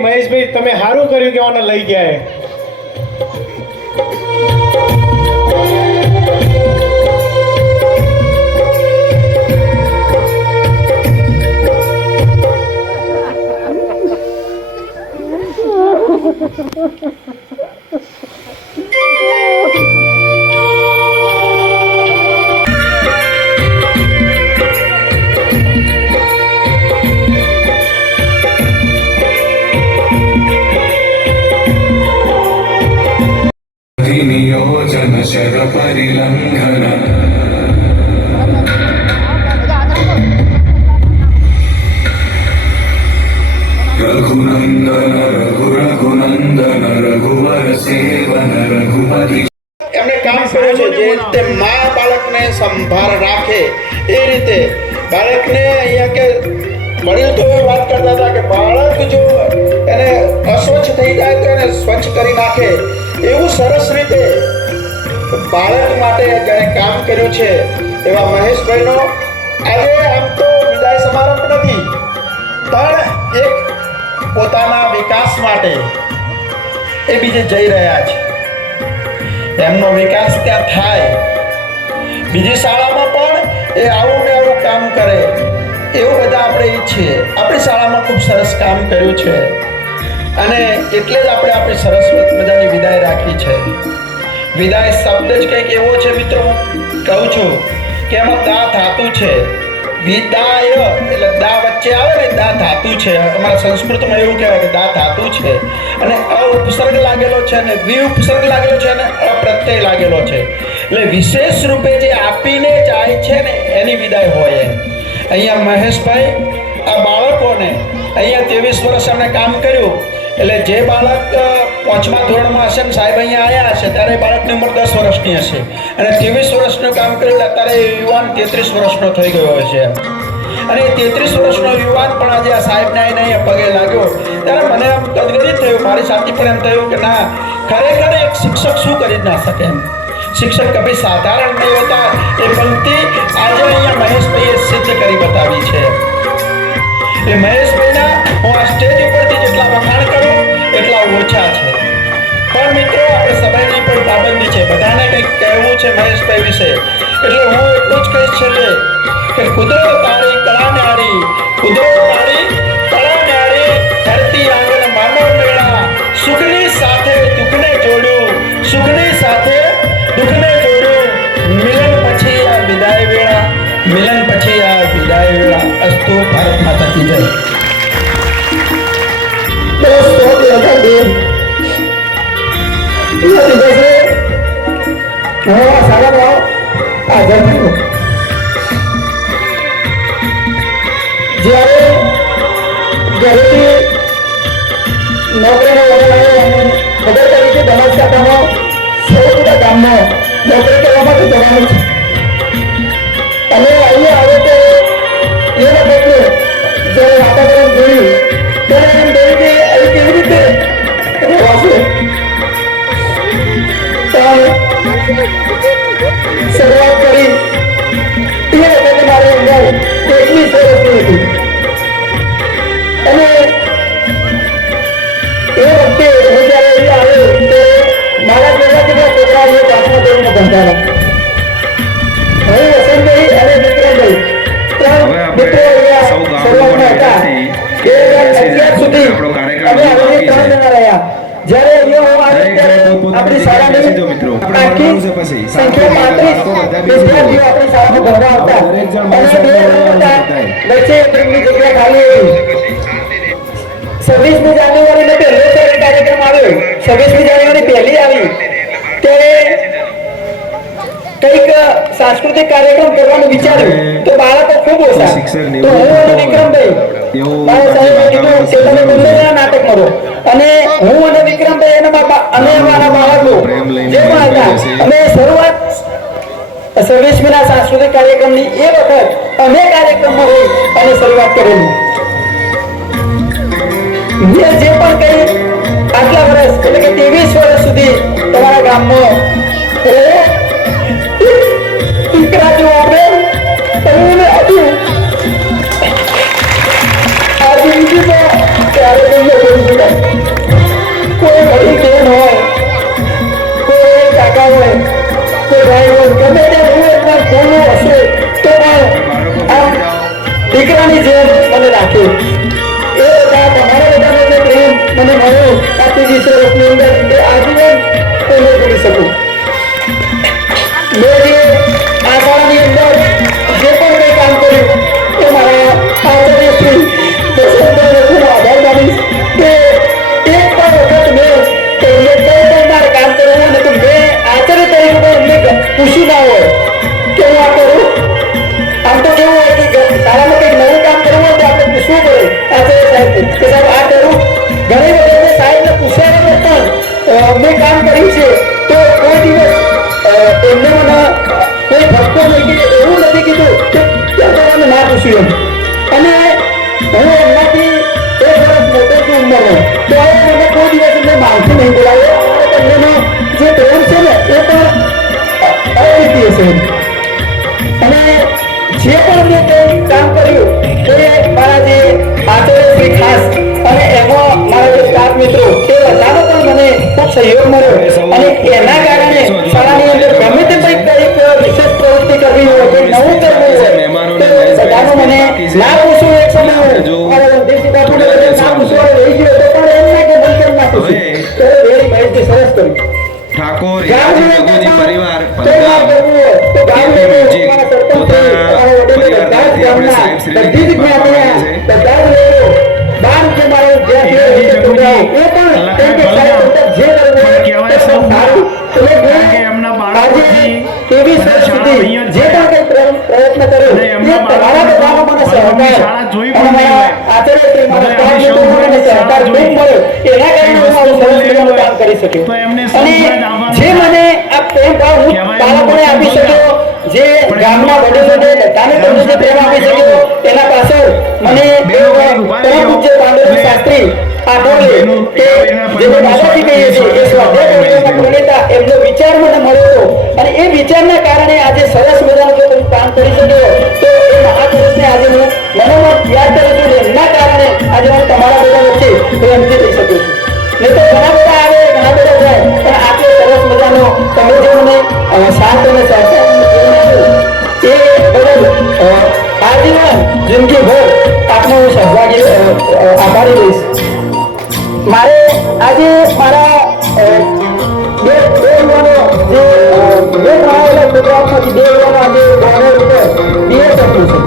મહેશભાઈ તમે સારું કર્યું કે ઓને લઈ ગયા नियोजन शर परिलंघन रघुनंदन रघुनंदन रघुवर सेवन रघुपति એમને કામ કર્યું છે જે રીતે મા બાળકને સંભાળ રાખે એ રીતે બાળકને અહીંયા કે વડીલ તો એ વાત કરતા હતા કે બાળક જો એને અસ્વચ્છ થઈ જાય તો એને સ્વચ્છ કરી નાખે એવું સરસ રીતે બાળક માટે જેણે કામ કર્યું છે એવા મહેશભાઈનો આજે આમ તો વિદાય સમારંભ નથી પણ એક પોતાના વિકાસ માટે એ બીજે જઈ રહ્યા છે એમનો વિકાસ ત્યાં થાય બીજી શાળામાં પણ એ આવું ને આવું કામ કરે એવું બધા આપણે ઈચ્છીએ આપણી શાળામાં ખૂબ સરસ કામ કર્યું છે અને એટલે જ આપણે આપણી સરસ મજાની વિદાય રાખી છે વિદાય શબ્દ જ કંઈક એવો છે મિત્રો કહું છું કે એમાં દા ધાતુ છે વિદાય એટલે દા વચ્ચે આવે ને દા ધાતુ છે અમારા સંસ્કૃતમાં એવું કહેવાય કે દા ધાતુ છે અને અ ઉપસર્ગ લાગેલો છે અને વિ ઉપસર્ગ લાગેલો છે અને અ પ્રત્યય લાગેલો છે એટલે વિશેષ રૂપે જે આપીને જાય છે ને એની વિદાય હોય અહીંયા મહેશભાઈ આ બાળકોને અહીંયા 23 વર્ષ એમણે કામ કર્યું એટલે જે બાળક 5મા ધોરણમાં હશે ને સાહેબ અહીંયા આવ્યા હશે ત્યારે બાળકની ઉંમર 10 વર્ષની હશે અને 23 વર્ષનું કામ કર્યું અત્યારે યુવાન 33 વર્ષનો થઈ ગયો હશે અને 33 વર્ષનો યુવાન પણ આજે આ સાહેબને આવીને અહીંયા પગે લાગ્યો ત્યારે મને આમ ગદગદિત થયું મારી સાથે પણ એમ થયું કે ના ખરેખર એક શિક્ષક શું કરી ના શકે એમ શિક્ષક કભી સાધારણ નહીં હોતા એ પંક્તિ આજે અહીંયા મહેશભાઈએ સિદ્ધ કરી બતાવી છે એ મહેશભાઈના હું આ સ્ટેજ ઉપરથી જેટલા વખાણ કરું એટલા ઓછા છે પણ મિત્રો આપણે સમયની પણ પાબંદી છે બધાને કંઈક કહેવું છે મહેશભાઈ વિશે એટલે હું એટલું જ કહીશ છેલ્લે કે કુદરત તારી કળા ન્યારી કુદરત તારી કળા ન્યારી ધરતી આંગણ માનવ મેળા સુખની સાથે દુઃખને જોડ્યું સુખની સાથે દુઃખને જોડ્યું મિલન પછી આ વિદાય વેળા મિલન પછી આ વિદાય વેળા અસ્તુ ભારત માતા કી જય દોસ્તો લગા દે ये દિવસે હું આ શાળામાં હાજર થયો જ્યારે ઘરેથી નોકરીનો ઓર્ડર આવ્યો અને ખબર પડી કે બનાસકાંઠામાં સૌ મોટા ગામમાં નોકરી કરવા માટે જવાનું છે અને અહીંયા આવે તો એ વખતે જ્યારે વાતાવરણ જોયું ત્યારે એમ થયું કે અહીં કેવી રીતે રહેવાશે શરૂઆત કરી એ વખતે મારે અંદર 21 વર્ષની હતી અને એ વખતે હું જ્યારે અહીંયા આવ્યો ત્યારે મારા જેવા કેટલા છોકરાઓ 5મા ધોરણમાં ભણતા હતા હવે વસંતભાઈ અને વિક્રમભાઈ 3 મિત્રો અહીંયા શરૂઆતમાં હતા 2011 સુધી અમે હવે 3 જણા રહ્યા જ્યારે અહીંયા હું આવ્યો આપણી શાળાની આખી સંખ્યા 35 વિદ્યાર્થીઓ આપણી શાળામાં ભણવા આવતા અને 2 વચ્ચે તેમની જગ્યા ખાલી હતી 26મી જાન્યુઆરીનો પહેલો કાર્યક્રમ આવ્યો 26મી જાન્યુઆરી પહેલી આવી ત્યારે સાંસ્કૃતિક કાર્યક્રમ કરવાનું વિચાર્યું તો બાળકો ખૂબ ઓછા. તો હું અને વિક્રમભાઈ મારા સાહેબે કીધું કે તમે બંને જણા નાટક કરો, અને હું અને વિક્રમભાઈ અને અમારા બાળકો જે પણ હતા અમે શરૂઆત 26મીના સાંસ્કૃતિક કાર્યક્રમની એ વખત અમે કાર્યક્રમમાં રહી અને શરૂઆત કરેલી. મેં જે પણ કહી આટલા વર્ષ એટલે કે 23 વર્ષ સુધી તમારા ગામમાં દીકરા જેવો પ્રેમ તમને આપ્યું. આ જિંદગીમાં ક્યારે કહીએ બોલી શકાય. કોઈ વડીલ બહેન હોય, કોઈ કાકા હોય, કોઈ ભાઈ હોય, ગમે તે હું એકવાર બોલવું હશે તો પણ આમ દીકરાની જેમ મને રાખે. એ બધા તમારા બધાનો જે પ્રેમ મને મળ્યો આ 23 વર્ષની અંદર એ આજીવન હું નહીં ભૂલી શકું. મેં જે આ શાળાની અંદર જે પણ કંઈ કામ કર્યું એ મારા આચાર્યશ્રી દશરથભાઈને ખૂબ આભાર માનીશ કે એક પણ વખત મેં એમને કંઈ પણ મારે કામ કરવું હોય ને તો મેં આચાર્ય તરીકે પણ એમને પૂછ્યું ના હોય કે હું આ કરું. આમ તો કેવું હોય કે શાળામાં કંઈક નવું કામ કરવું હોય તો આપણે પૂછવું પડે આચાર્ય સાહેબ કે સાહેબ આ કરું. ઘણી વખત મેં સાહેબને પૂછ્યા વગર પણ મેં કામ કર્યું છે તો કોઈ દિવસ એમને મને કોઈ ભક્તો નહીં કીધું, એવું નથી કીધું કે કેમ તમે ના પૂછ્યું એમ. અને હું એમનાથી 1 વર્ષ મોટો છું ઉંમરનો, તો હવે મને કોઈ દિવસ એમને માનથી નહીં બોલાવ્યો. એમનો જે પ્રેમ છે ને એ પણ અદ્વિતીય છે. અને જે પણ મેં કંઈ કામ કર્યું એ મારા જે આચાર્યશ્રી ખાસ અને એમાં મારા જે સ્ટાફ મિત્રો એ બધાનો પણ મને ખૂબ સહયોગ મળ્યો. અને એના કારણે શાળાની અંદર ગમે તે કંઈક વિશેષ પ્રવૃત્તિ કરવી હોય, કોઈ નવું કરવું હોય તો બધાનો મને ના પૂછવું. એક સમય હું મારા રણધીરસિંહ બાપુને ના પૂછવા રહી ગયો તો પણ એમ ના કે મને કેમ ના પૂછ્યું તો વેરી મહેશજી સરસ કર્યું. ઠાકોર યાજી ભગોજી પરિવાર તો ના કરવું હોય તો ગામ મ્યુઝિક મારા સરપંચ પોતાના પરિવાર તરફથી આપણે સાહેબ શ્રીને બધી જ જ્ઞાતિના બધા જ લોકો બાર જે મારો જે એ પણ કેમ કે સાહેબ જે કરવું કહેવાય સૌ સારું. એટલે કારણ કે એમના બાળકોથી આજે 23 વર્ષ સુધી જે પણ કંઈ પ્રયત્ન કર્યો એ તમારા બધાનો મને સહકાર શાળા જોઈ અને પણ નહીં મારા હોય. આચાર્યશ્રી મારા બધા સ્ટાફ મિત્રોનો મને સહકાર ખૂબ મળ્યો. એના કારણે હું આવું સરસ મજાનું કામ કરી શક્યો. તો એમને અને સંસ્કાર આવવાનો જે મને આ પ્રેમ ભાવ હું બાળકોને આપી શક્યો, જે ગામના વડીલોને બધાને તમને જે પ્રેમ આપી શક્યો એના પાછળ મને પરમ પૂજ્ય પાંડુરંગ શાસ્ત્રી આઠવલે કે જેને દાદાજી કહીએ છીએ એ સ્વાધ્યાય કવિતાના પ્રણેતા એમનો વિચાર મને મળ્યો હતો. અને એ વિચારના કારણે આજે સરસ મજાનું જો તમે કામ કરી શક્યો તો એ મહાપુરુષને આજે હું મનોમન યાદ કરું છું. એમના કારણે આજે હું તમારા બધા વચ્ચે પ્રેમથી રહી શકું છું. નહીં તો ઘણા બધા આવે, ઘણા બધા જાય, પણ આટલો સરસ મજાનો તમે જે મને સાથ અને સહકાર એ બદલ આજીવન જિંદગીભર આપનો હું સદભાગી આભારી રહીશ. મારે આજે મારા બે યુવાનો જે બે ભણાવેલા પ્રોગ્રામમાંથી 2 યુવાનો આજે બોર્ડર ઉપર બીએડ કર્યું છે.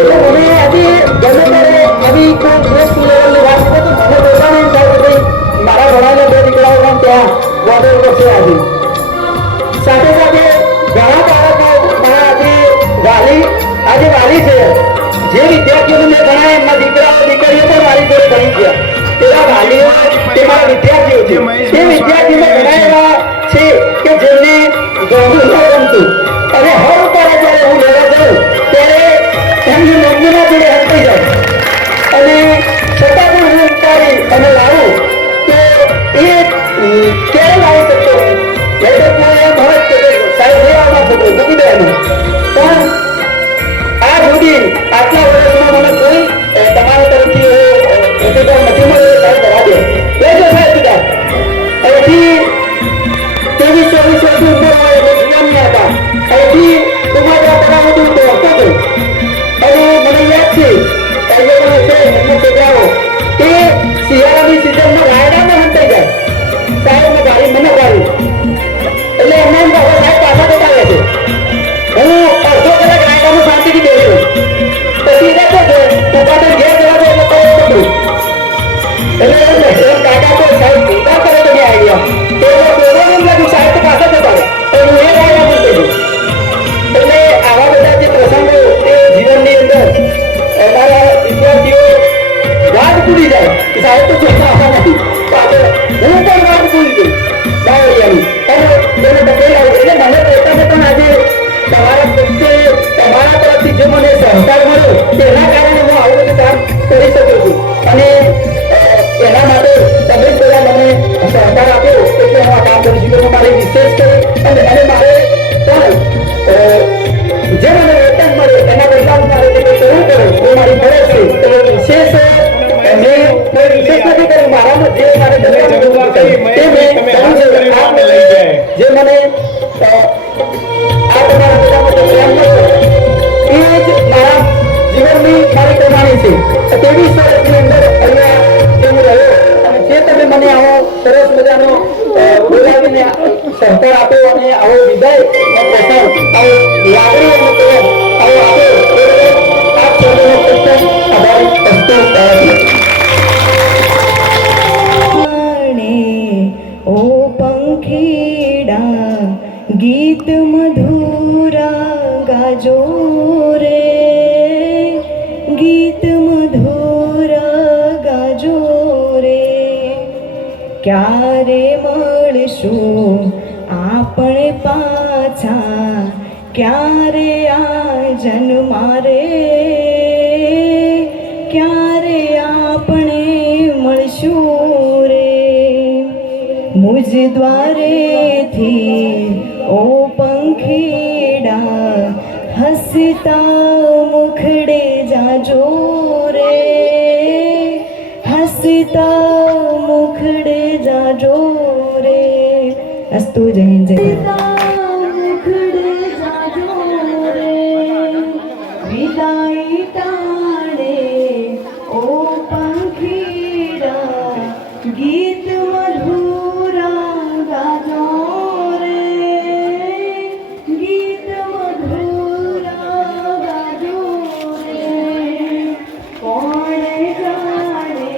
એટલે મને આજે ગમે ત્યારે આવી કોઈ નેક્સ્ટ લેવલની વાત કરે તો મને પોતાને એમ થાય કે ભાઈ મારા ભણાવેલા 2 દીકરાઓ પણ ત્યાં બોર્ડર ઉપર છે. આજે સાથે સાથે ઘણા બાળકો મારા આજે વાલી છે. જે વિદ્યાર્થીઓને મેં ભણાવ્યા એમના દીકરાઓ દીકરીઓ પણ મારી જોડે ભણી ગયા. એવા વાલીઓ તે મારા વિદ્યાર્થીઓ છે. એ વિદ્યાર્થીઓ ભણાવેલા છે કે જેમને ગણવું ન ગમતું અને હર ઉપર જ્યારે હું લેવા જાઉં ત્યારે એમની મમ્મીના જોડે હસી જાય અને છતાં પણ હું ઉતારી અને લાવું તો એ ક્યારે લાવી શકતો નહીં તો કોઈ એમ હોય કે સાહેબ લઈ આવવા છોકરો મૂકી દેવાનું. પણ આ સુધી આટલા વર્ષમાં મને કોઈ તમારા તરફથી પ્રતિભાવ નથી મળ્યો. સાહેબ કરા દે લેજો સાહેબ સીધા અહીંથી 23-24 વર્ષની ઉંમર હોય એટલે જીવનની હતા. અહીંથી ઉમર કરાવતું તો હતો જ. અને મને યાદ છે એમને છે એમને છોકરાઓ એ શિયાળાની સિઝનમાં રાયડામાં હંતાઈ જાય. સાહેબને ગાડી મને ગાડી એટલે એમને એમ કહે સાહેબ પાછા જતા રહે છે. હું અડધો કલાક રાયડામાં શાંતિથી બેસ્યો પછી એને કહે છે પપ્પા તો ઘેર જવા દે એટલે કહું એટલે એમ કાકા તો સાહેબ ચિંતા કરે તો આઈડિયા તો પ્રોગ્રામ એમ લાગ્યું સાહેબ તો પાછા જતા રહે હું એ રાયડા તૂટી જાય કે સાહેબ તો જોતા આવતા નથી. તો આપણે હું પણ વાત ભૂલી ગઈ બાવળિયાની અને તેને બદલાઈ એટલે મને પોતાને પણ આજે તમારા પ્રત્યે તમારા તરફથી જે મને સહકાર મળ્યો તેના કારણે હું આવું બધું કામ કરી શકું છું અને એના માટે તમે પેલા મને સહકાર આપ્યો એટલે હું આ કામ કરી શકું. મારે વિશેષ કરી અને મારે પણ જે મને વેતન મળે એના બદલામાં મારે જે કંઈ કરવું પડે એ મારી ફરજ છે. તો વિશેષ મેં કોઈ વિશેષ નથી કર્યું. મારામાં જે મારે જે મને જે મારા પ્રેમ મળ્યો એ જ મારા જીવનની મારી કમાણી છે. 23 વર્ષની અંદર અહીંયા જે હું રહ્યો અને જે તમે મને આવો સરસ મજાનો બોલાવીને સહકાર આપ્યો અને આવો વિદાય પ્રસંગ આવો લાગણી અને પ્રેમ આવો આપ્યો આપ સૌનો ખૂબ આભારી અસ્તુ. ઓ પંખીડા ગીત મધુરા ગાજો રે, ગીત મધુરા ગાજો રે. ક્યારે મળશું આપણે પાછા, ક્યારે આ જન્મારે, ક્યારે આપણે મળશું રે. મુજ દ્વારેથી ઓ પંખીડા હસતા મુખડે જાજો રે, હસતા મુખડે જાજો રે. અસ્તુ જય હિન્દ જય ભારત. મુખડે જાજો રે વિદાય ટાણે ઓ પંખીડા ગીત મધુરા ગાજો રે, ગીત મધુરા ગાજો રે. કોણ જાણે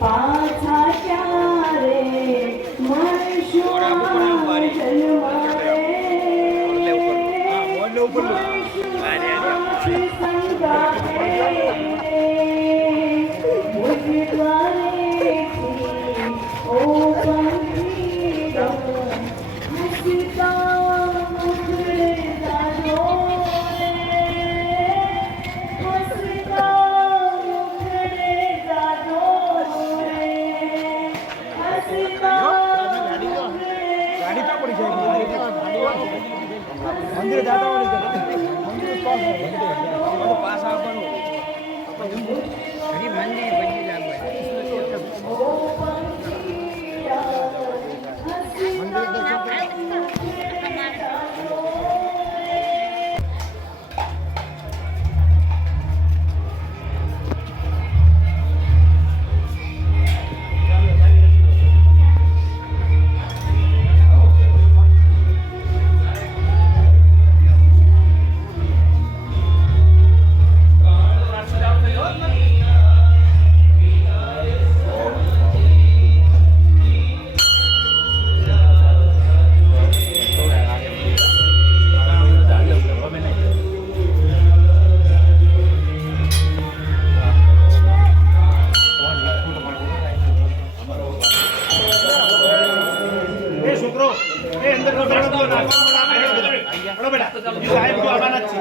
પાછા ક્યારે મળશું આ જન્મારે, મળશું સાથે સંગાથે. મુજ દ્વારેથી ઓ પંખીડા હસતા મુખડે જાજો રે, હસતા મુખડે જાજો રે, હસતા છોકરો એ અંદર બેઠો બેઠો સાહેબ જો આવવાના જ છે.